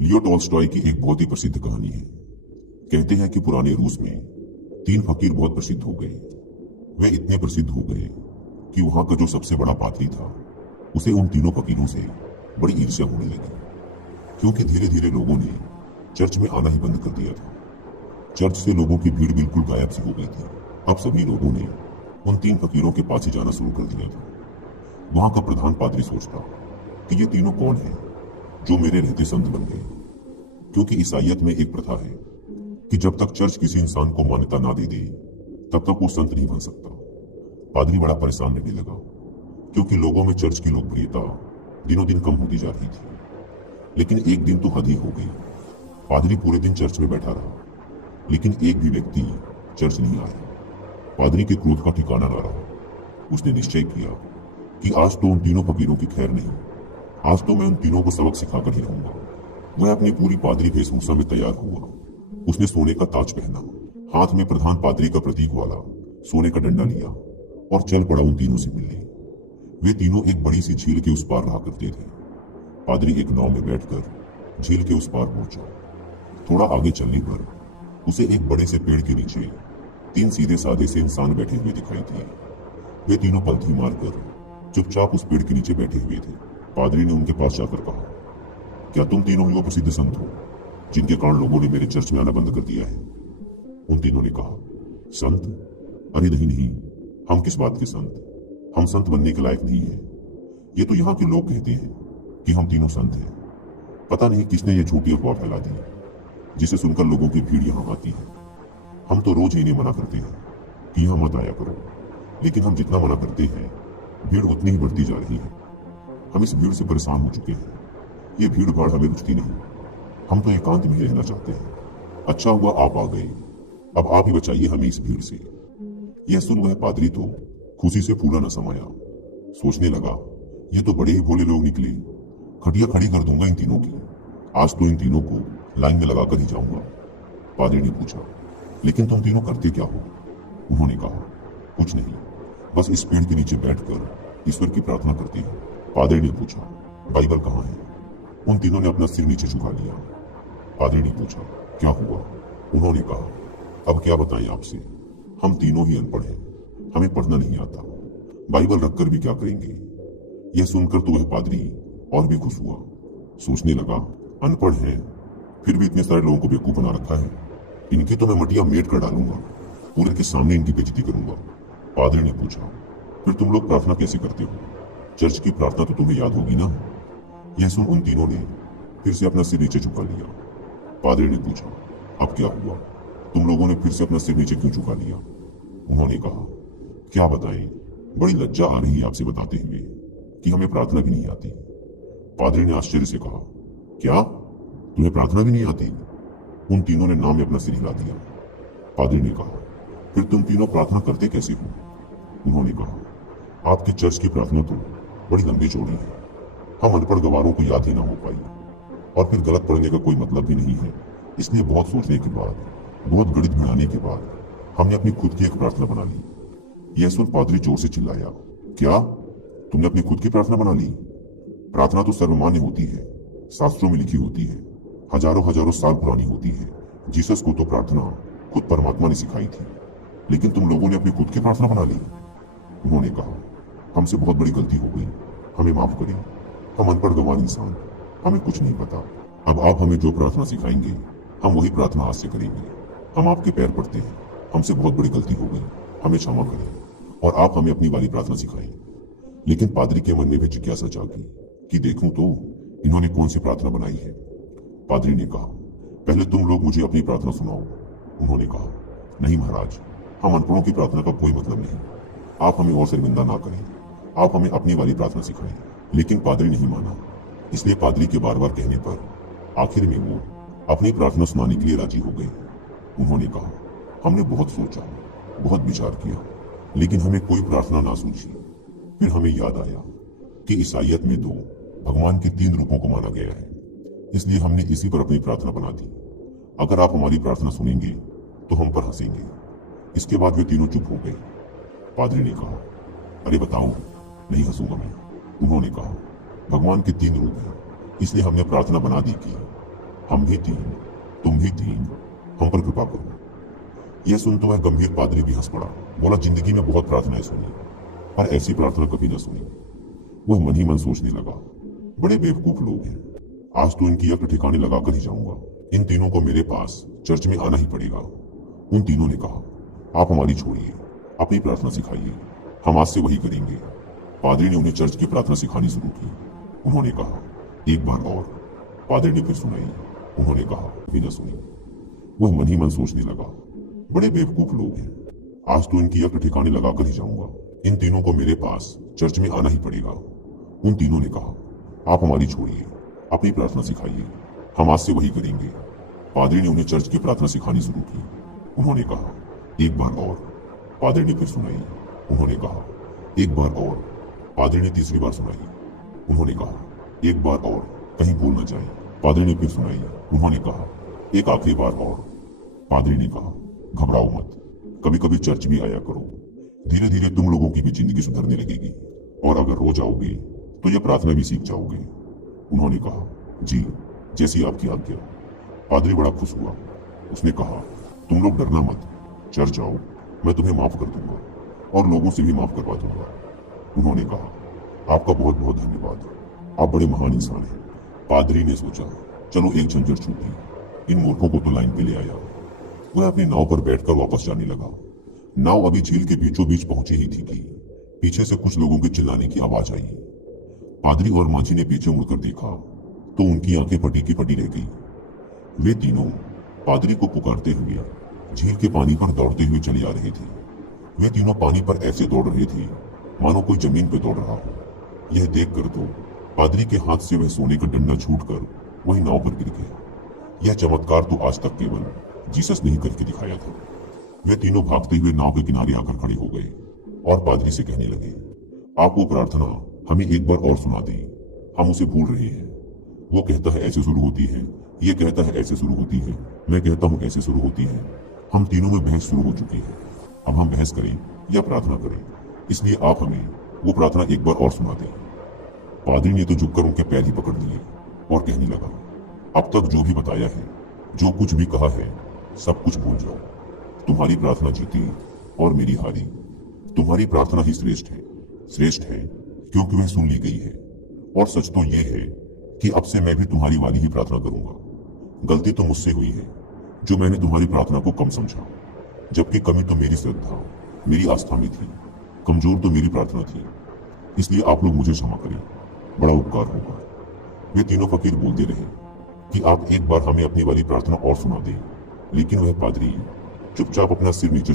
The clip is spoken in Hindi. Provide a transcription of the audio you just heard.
लियो टॉल्स्टॉय की एक बहुत ही प्रसिद्ध कहानी है। कहते हैं कि पुराने रूस में तीन फकीर बहुत प्रसिद्ध हो गए। वे इतने प्रसिद्ध हो गए कि वहां का जो सबसे बड़ा पादरी था उसे उन तीनों फकीरों से बड़ी ईर्ष्या होने लगी, क्योंकि धीरे धीरे लोगों ने चर्च में आना ही बंद कर दिया था। चर्च से लोगों की भीड़ बिल्कुल गायब सी हो गई थी। अब सभी लोगों ने उन तीन फकीरों के पास ही जाना शुरू कर दिया था। वहां का प्रधान पादरी सोचता कि ये तीनों कौन हैं जो मेरे रहते संत बन गए, क्योंकि ईसाइयत में एक प्रथा है कि जब तक चर्च किसी इंसान को मान्यता ना दे दे तब तक वो संत नहीं बन सकता। पादरी बड़ा परेशान रहने लगा, क्योंकि लोगों में चर्च की लोकप्रियता दिनों दिन कम होती जा रही थी। लेकिन एक दिन तो हद ही हो गई। पादरी पूरे दिन चर्च में बैठा रहा, लेकिन एक भी व्यक्ति चर्च नहीं आया। पादरी के क्रोध का ठिकाना न रहा। उसने निश्चय किया कि आज तो उन तीनों फकीरों की खैर नहीं, आज तो मैं उन तीनों को सबक सिखाकर ही रहूंगा। वह अपनी पूरी पादरी वेशभूषा में तैयार हुआ। उसने सोने का ताज पहना, हाथ में प्रधान पादरी का प्रतीक वाला सोने का डंडा लिया और चल पड़ा उन तीनों से मिलने। वे तीनों एक बड़ी सी झील के उस पार रहा करते थे। पादरी एक नाव में बैठकर झील के उस पार पहुंचा। थोड़ा आगे चलने पर उसे एक बड़े से पेड़ के नीचे तीन सीधे साधे से इंसान बैठे हुए दिखाई दिए। वे तीनों पलथी मारकर चुपचाप उस पेड़ के नीचे बैठे हुए थे। पादरी ने उनके पास जाकर कहा, क्या तुम तीनों ही वो प्रसिद्ध संत हो जिनके कारण लोगों ने मेरे चर्च में आना बंद कर दिया है? उन तीनों ने कहा, संत? अरे नहीं नहीं, हम किस बात के संत? हम संत बनने के लायक नहीं है। ये तो यहाँ के लोग कहते हैं कि हम तीनों संत हैं। पता नहीं किसने ये झूठी अफवाह फैला दी, जिसे सुनकर लोगों की भीड़ यहाँ आती है। हम तो रोज ही इन्हें मना करते हैं कि यहाँ मत आया करो, लेकिन हम जितना मना करते हैं भीड़ उतनी ही बढ़ती जा रही है। हम इस भीड़ से परेशान हो चुके हैं। ये भीड़ भाड़ हमें रुचती नहीं। हम तो एकांत में ही रहना चाहते हैं। अच्छा हुआ आप आ गए, अब आप ही बचाइए हमें इस भीड़ से। यह सुन वह पादरी तो खुशी से फूला न समाया। सोचने लगा, ये तो बड़े ही भोले लोग निकले। खटिया खड़ी कर दूंगा इन तीनों की। आज तो इन तीनों को लाइन में लगाकर ही जाऊंगा। पादरी ने पूछा, लेकिन तुम तीनों करते क्या हो? उन्होंने कहा, कुछ नहीं, बस इस पेड़ के नीचे बैठकर ईश्वर की प्रार्थना करते हैं। पादरी ने पूछा, बाइबल कहाँ है? उन तीनों ने अपना सिर नीचे झुका लिया। पादरी ने पूछा, क्या हुआ? उन्होंने कहा, अब क्या बताएं आपसे, हम तीनों ही अनपढ़ हैं, हमें पढ़ना नहीं आता। बाइबल रखकर भी क्या करेंगे? यह सुनकर तो वह पादरी और भी खुश हुआ। सोचने लगा, अनपढ़ हैं फिर भी इतने सारे लोगों को बेवकूफ बना रखा है। इनकी तो मैं मटिया मेट कर डालूंगा, पूरे के सामने इनकी बेइज्जती करूंगा। पादरी ने पूछा, फिर तुम लोग प्रार्थना कैसे करते हो? चर्च की प्रार्थना तो तुम्हें याद होगी ना? यह सुन उन तीनों ने फिर से अपना सिर नीचे झुका लिया। पादरी ने पूछा, अब क्या हुआ? तुम लोगों ने फिर से अपना सिर नीचे क्यों झुका लिया? उन्होंने कहा, क्या बताएं, बड़ी लज्जा आ रही है आपसे बताते हुए कि हमें प्रार्थना भी नहीं आती। पादरी ने आश्चर्य से कहा, क्या तुम्हें प्रार्थना भी नहीं आती? उन तीनों ने नाम में अपना सिर हिला दिया। पादरी ने कहा, फिर तुम तीनों प्रार्थना करते कैसे हो? उन्होंने कहा, आपके चर्च की प्रार्थना तो बड़ी लंबी चौड़ी है, हम अनपढ़ गवारों को याद ही ना हो पाई, और फिर गलत पढ़ने का कोई मतलब भी नहीं है। इसलिए बहुत सोचने के बाद, बहुत गणित भिड़ाने के बाद हमने अपनी खुद की एक प्रार्थना बना ली। यह सुन पादरी जोर से चिल्लाया, क्या तुमने अपनी खुद की प्रार्थना बना ली? प्रार्थना तो सर्वमान्य होती है, शास्त्रों में लिखी होती है, हजारों हजारों साल पुरानी होती है। जीसस को तो प्रार्थना खुद परमात्मा ने सिखाई थी, लेकिन तुम लोगों ने अपनी खुद की प्रार्थना बना ली। उन्होंने कहा, हमसे बहुत बड़ी गलती हो गई, हमें माफ करें। हम अनपढ़ गंवार इंसान, हमें कुछ नहीं पता। अब आप हमें जो प्रार्थना सिखाएंगे हम वही प्रार्थना आज से करेंगे। हम आपके पैर पड़ते हैं, हमसे बहुत बड़ी गलती हो गई, हमें क्षमा करें और आप हमें अपनी वाली प्रार्थना सिखाएं। लेकिन पादरी के मन में भी जिज्ञासा जागी कि देखूं तो इन्होंने कौन सी प्रार्थना बनाई है। पादरी ने कहा, पहले तुम लोग मुझे अपनी प्रार्थना सुनाओ। उन्होंने कहा, नहीं महाराज, हम अनपढ़ों की प्रार्थना का कोई मतलब नहीं। आप हमें और शर्मिंदा ना करें, आप हमें अपनी वाली प्रार्थना सिखाएं। लेकिन पादरी नहीं माना, इसलिए पादरी के बार बार कहने पर आखिर में वो अपनी प्रार्थना सुनाने के लिए राजी हो गए। उन्होंने कहा, हमने बहुत सोचा, बहुत विचार किया, लेकिन हमें कोई प्रार्थना ना सूझी। फिर हमें याद आया कि ईसाइयत में तो भगवान के तीन रूपों को माना गया है, इसलिए हमने इसी पर अपनी प्रार्थना बना दी। अगर आप हमारी प्रार्थना सुनेंगे तो हम पर हंसेंगे। इसके बाद वे तीनों चुप हो गए। पादरी ने कहा, अरे बताओ, नहीं हंसूंगा मैं। उन्होंने कहा, भगवान के तीन रूप हैं, इसलिए हमने प्रार्थना बना दी कि हम भी तीन, तुम भी तीन, हम पर कृपा करो। यह सुन तो वह गंभीर पादरी भी हंस पड़ा। बोला, जिंदगी में बहुत प्रार्थनाएं सुनी, पर ऐसी प्रार्थना कभी न सुनी। वह मन ही मन सोचने लगा, बड़े बेवकूफ लोग हैं। आज तो इनकी अक्ल ठिकाने लगाकर ही जाऊंगा। इन तीनों को मेरे पास चर्च में आना ही पड़ेगा। उन तीनों ने कहा, आप हमारी छोड़िए, अपनी प्रार्थना सिखाइए, हम आज से वही करेंगे। पादरी ने उन्हें चर्च की प्रार्थना सिखानी शुरू की। उन्होंने कहा, एक बार और। पादरी ने फिर सुनाई। उन्होंने कहा, भी न सुनी। वह मन ही मन सोचने लगा, बड़े बेवकूफ लोग हैं। आज तो इनकी अक्ल ठिकाने लगाकर ही जाऊंगा। इन तीनों को मेरे पास चर्च में आना ही पड़ेगा। उन तीनों ने कहा, आप हमारी छोड़िए, अपनी प्रार्थना सिखाइए, हम आज से वही करेंगे। पादरी ने उन्हें चर्च की प्रार्थना सिखानी शुरू की। उन्होंने कहा, एक बार और। पादरी ने फिर सुनाई। उन्होंने कहा, एक बार और। पादरी ने तीसरी बार सुनाई। उन्होंने कहा, एक बार और, कहीं भूल न जाए। पादरी ने फिर सुनाई। उन्होंने कहा, एक आखिरी बार और। पादरी ने कहा, घबराओ मत, कभी कभी चर्च भी आया करो। धीरे धीरे तुम लोगों की भी जिंदगी सुधरने लगेगी, और अगर रोज आओगे तो यह प्रार्थना भी सीख जाओगे। उन्होंने कहा, जी, जैसी आपकी आज्ञा। पादरी बड़ा खुश हुआ। उसने कहा, तुम लोग डरना मत, चर्च आओ, मैं तुम्हें माफ कर दूंगा और लोगों से भी माफ करवा दूंगा। उन्होंने कहा, आपका बहुत बहुत धन्यवाद, आप बड़े महान इंसान हैं। पादरी ने सोचा, चलो एक झंझट छूटी, इन मूर्खों को तो लाइन पे ले आया। वह अपनी नाव पर बैठकर वापस जाने लगा। नाव अभी झील के बीचों बीच पहुंची ही थी कि पीछे से कुछ लोगों के चिल्लाने की आवाज आई। पादरी और माझी ने पीछे मुड़कर देखा तो उनकी आंखें फटी की फटी रह गई। वे तीनों पादरी को पुकारते हुए झील के पानी पर दौड़ते हुए चले आ रहे थे। वे तीनों पानी पर ऐसे दौड़ रहे थे मानो कोई जमीन पर दौड़ रहा हो। यह देखकर तो पादरी के हाथ से वह सोने का डंडा छूटकर वही नाव पर गिर गया। यह चमत्कार तो आज तक केवल जीसस ने ही करके दिखाया था। वे तीनों भागते हुए नाव के किनारे आकर खड़े हो गए और पादरी से कहने लगे, आप वो प्रार्थना हमें एक बार और सुना दें, हम उसे भूल रहे हैं। वो कहता है ऐसे शुरू होती है, ये कहता है ऐसे शुरू होती है, मैं कहता हूँ ऐसे शुरू होती है। हम तीनों में बहस शुरू हो चुकी है। अब हम बहस करें या प्रार्थना करें, इसलिए आप हमें वो प्रार्थना एक बार और सुना दें। पादरी ने तो झुककर उनके पैर ही पकड़ लिए और कहने लगा, अब तक जो भी बताया है, जो कुछ भी कहा है, सब कुछ भूल जाओ। तुम्हारी प्रार्थना जीती और मेरी हारी। तुम्हारी प्रार्थना ही श्रेष्ठ है। श्रेष्ठ है क्योंकि वह सुन ली गई है, और सच तो यह है कि अब से मैं भी तुम्हारी वाली ही प्रार्थना करूंगा। गलती तो मुझसे हुई है जो मैंने तुम्हारी प्रार्थना को कम समझा, जबकि कमी तो मेरी श्रद्धा, मेरी आस्था में थी, कमजोर तो मेरी प्रार्थना थी। इसलिए आप लोग मुझे क्षमा करें, बड़ा उपकार होगा। वे तीनों फकीर बोलते रहे कि आप एक बार हमें अपनी वाली प्रार्थना और सुना दें, लेकिन वह पादरी चुपचाप अपना सिर नीचे